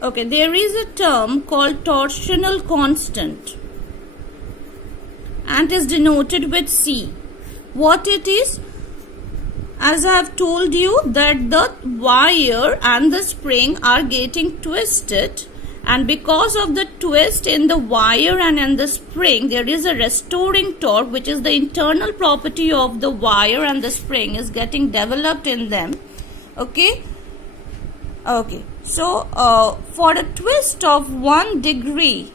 Okay, there is a term called torsional constant and is denoted with C. What it is? As I have told you that the wire and the spring are getting twisted, and because of the twist in the wire and in the spring, there is a restoring torque, which is the internal property of the wire and the spring is getting developed in them. Okay. So for a twist of 1 degree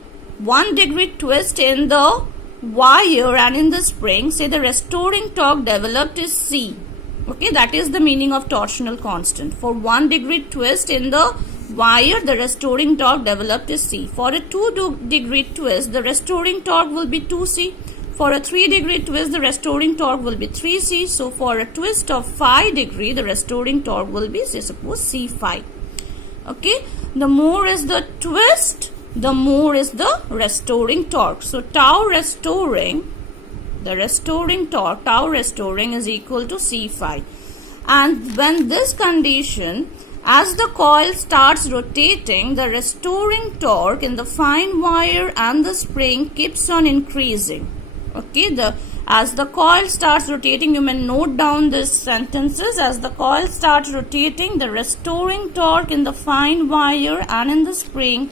twist in the wire and in the spring, say the restoring torque developed is C. Okay, that is the meaning of torsional constant. For 1 degree twist in the wire, the restoring torque developed is C. For a 2 degree twist, the restoring torque will be 2C. For a 3 degree twist, the restoring torque will be 3C. So for a twist of 5 degree, the restoring torque will be, say, suppose C5. Okay, the more is the twist, the more is the restoring torque. So tau restoring, the restoring torque, tau restoring is equal to C5. And when this condition, as the coil starts rotating, the restoring torque in the fine wire and the spring keeps on increasing. Okay, as the coil starts rotating, you may note down these sentences. As the coil starts rotating, the restoring torque in the fine wire and in the spring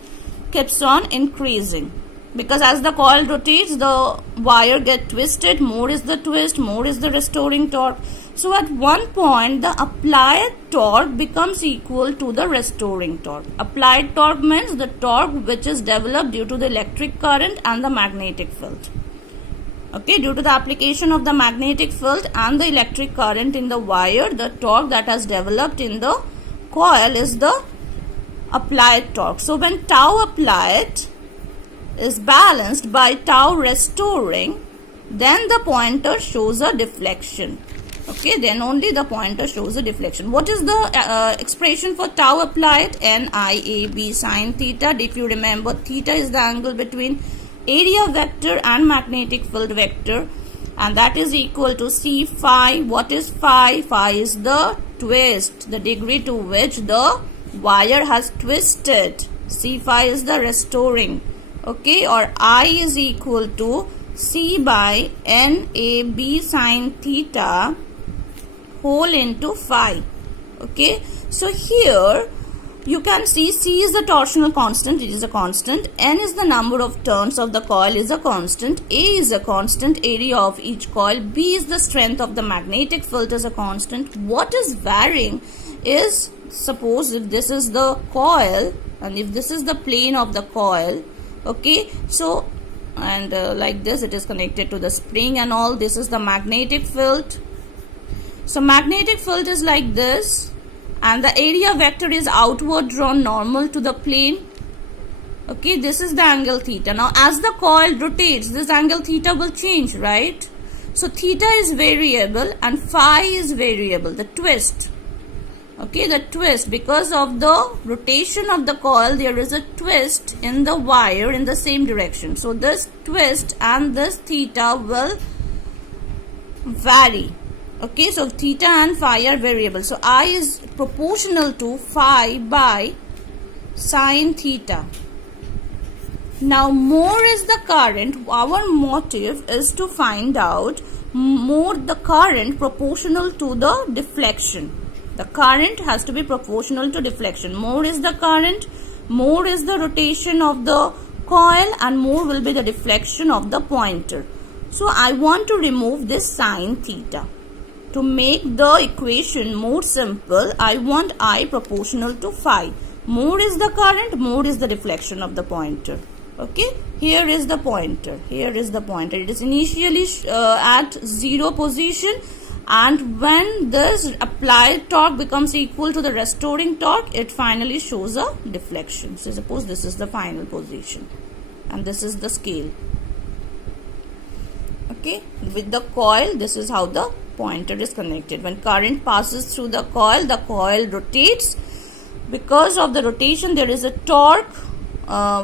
keeps on increasing. Because as the coil rotates, the wire gets twisted. More is the twist, more is the restoring torque. So at one point, the applied torque becomes equal to the restoring torque. Applied torque means the torque which is developed due to the electric current and the magnetic field. Okay, due to the application of the magnetic field and the electric current in the wire, the torque that has developed in the coil is the applied torque. So when tau applied is balanced by tau restoring, then the pointer shows a deflection. Okay, then only the pointer shows a deflection. What is the expression for tau applied? NIAB sine theta. If you remember, theta is the angle between area vector and magnetic field vector, and that is equal to C phi. What is phi? Phi is the twist, the degree to which the wire has twisted. C phi is the restoring. Okay, or I is equal to C by NAB sine theta whole into phi. Okay, so here you can see C is the torsional constant, it is a constant. N is the number of turns of the coil, is a constant. A is a constant, area of each coil. B is the strength of the magnetic field, is a constant. What is varying is, suppose if this is the coil and if this is the plane of the coil, okay, so and like this it is connected to the spring and all. This is the magnetic field. So magnetic field is like this, and the area vector is outward drawn normal to the plane. Okay, this is the angle theta. Now as the coil rotates, this angle theta will change, right? So theta is variable and phi is variable, the twist. Okay, the twist, because of the rotation of the coil, there is a twist in the wire in the same direction. So this twist and this theta will vary. Okay, so theta and phi are variable. So I is proportional to phi by sine theta. Now more is the current. Our motive is to find out more the current proportional to the deflection. The current has to be proportional to deflection. More is the current, more is the rotation of the coil, and more will be the deflection of the pointer. So I want to remove this sine theta. To make the equation more simple, I want I proportional to phi. More is the current, more is the deflection of the pointer. Okay, here is the pointer, here is the pointer. It is initially at 0 position, and when this applied torque becomes equal to the restoring torque, it finally shows a deflection. So suppose this is the final position and this is the scale. Okay, with the coil, this is how the pointer is connected. When current passes through the coil rotates. Because of the rotation, there is a torque.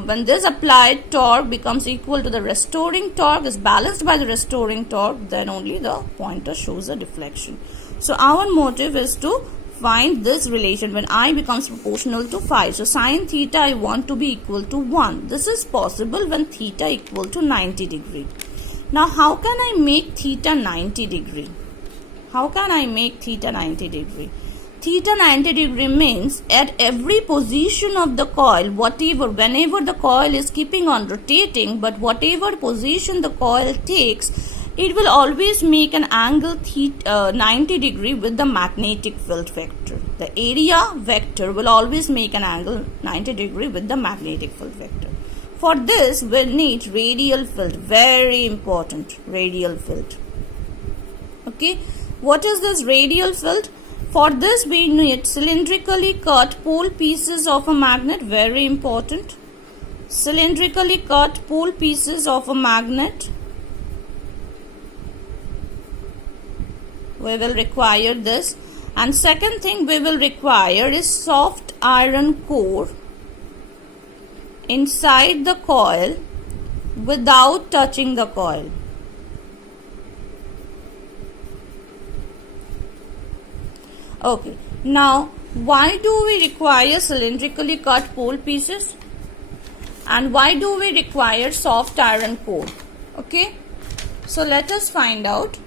When this applied torque becomes equal to the restoring torque, is balanced by the restoring torque, then only the pointer shows a deflection. So our motive is to find this relation when I becomes proportional to phi. So sin theta I want to be equal to 1. This is possible when theta equal to 90 degree. Now how can I make theta 90 degree? How can I make theta 90 degree? Theta 90 degree means at every position of the coil, whenever the coil is keeping on rotating, but whatever position the coil takes, it will always make an angle 90 degree with the magnetic field vector. The area vector will always make an angle 90 degree with the magnetic field vector. For this, we need radial field. Very important, radial field. Okay, what is this radial field? For this, we need cylindrically cut pole pieces of a magnet. Very important. Cylindrically cut pole pieces of a magnet. We will require this. And second thing we will require is soft iron core inside the coil without touching the coil. Okay, now why do we require cylindrically cut pole pieces? And why do we require soft iron core? Okay, so let us find out.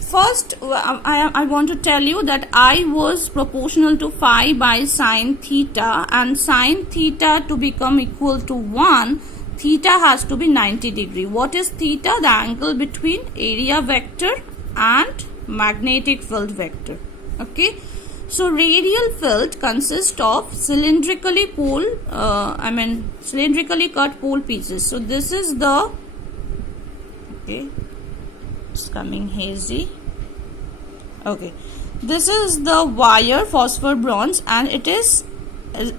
First, I want to tell you that I was proportional to phi by sine theta, and sine theta to become equal to 1, theta has to be 90 degree. What is theta? The angle between area vector and magnetic field vector. Okay, so radial field consists of cylindrically cut pole pieces. So this is the, okay, it's coming hazy. Okay, this is the wire phosphor bronze, and it is,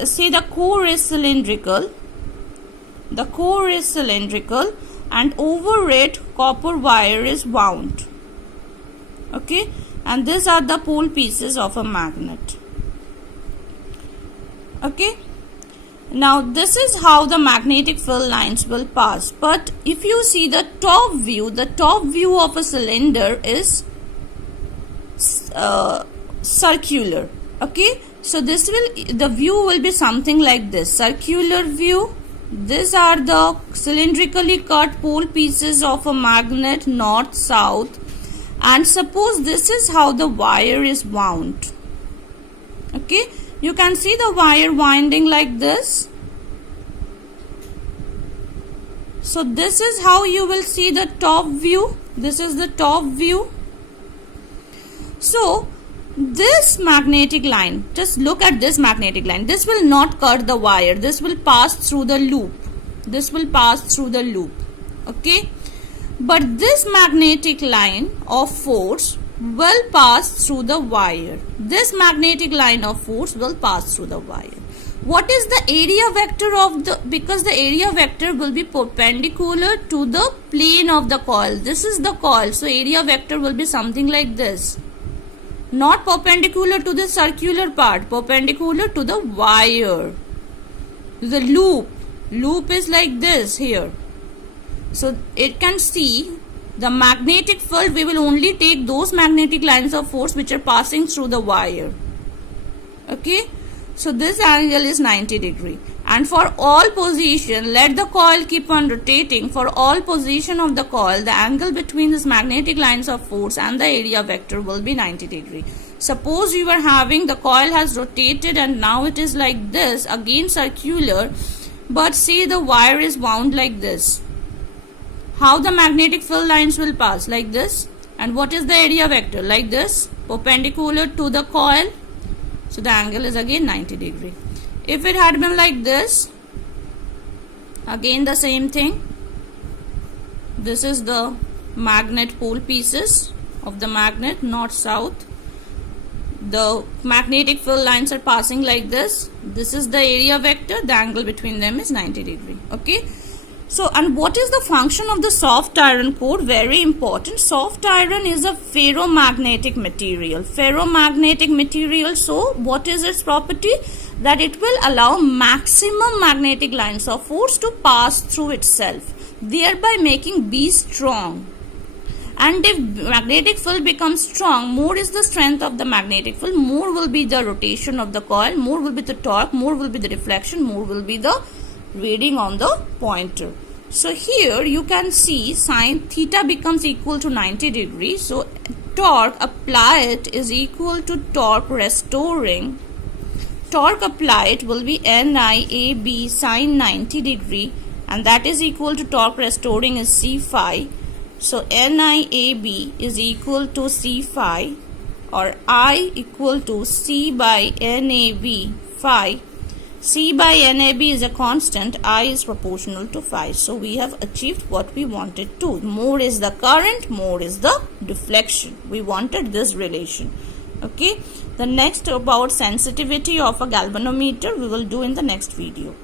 say the core is cylindrical. The core is cylindrical, and over it copper wire is wound. Okay, and these are the pole pieces of a magnet. Okay, now this is how the magnetic field lines will pass. But if you see the top view of a cylinder is circular. Okay, so the view will be something like this, circular view. These are the cylindrically cut pole pieces of a magnet, north south, and suppose this is how the wire is wound. Okay, you can see the wire winding like this. So this is how you will see the top view. This is the top view. So this magnetic line, just look at this magnetic line. This will not cut the wire. This will pass through the loop. This will pass through the loop. Okay. But this magnetic line of force will pass through the wire. This magnetic line of force will pass through the wire. What is the area vector of the, because the area vector will be perpendicular to the plane of the coil. This is the coil. So area vector will be something like this. Not perpendicular to the circular part, perpendicular to the wire. The loop is like this here. So it can see the magnetic field. We will only take those magnetic lines of force which are passing through the wire. Okay, so this angle is 90 degree, and for all position, let the coil keep on rotating. For all position of the coil, the angle between these magnetic lines of force and the area vector will be 90 degree. Suppose you are having the coil has rotated and now it is like this, again circular, but see the wire is wound like this. How the magnetic field lines will pass? Like this. And what is the area vector? Like this, perpendicular to the coil. So the angle is again 90 degree. If it had been like this, again the same thing. This is the magnet pole pieces of the magnet, north south. The magnetic field lines are passing like this. This is the area vector. The angle between them is 90 degree. Okay. So, and what is the function of the soft iron core? Very important. Soft iron is a ferromagnetic material. Ferromagnetic material. So, what is its property? That it will allow maximum magnetic lines of force to pass through itself, thereby making B strong. And if magnetic field becomes strong, more is the strength of the magnetic field, more will be the rotation of the coil, more will be the torque, more will be the deflection, more will be the reading on the pointer. So here you can see sin theta becomes equal to 90 degrees. So torque applied is equal to torque restoring. Torque applied will be NIAB sin 90 degree, and that is equal to torque restoring is C phi. So NIAB is equal to C phi, or I equal to C by NAB phi. C by NAB is a constant, I is proportional to phi. So we have achieved what we wanted to. More is the current, more is the deflection. We wanted this relation. Okay. The next about sensitivity of a galvanometer we will do in the next video.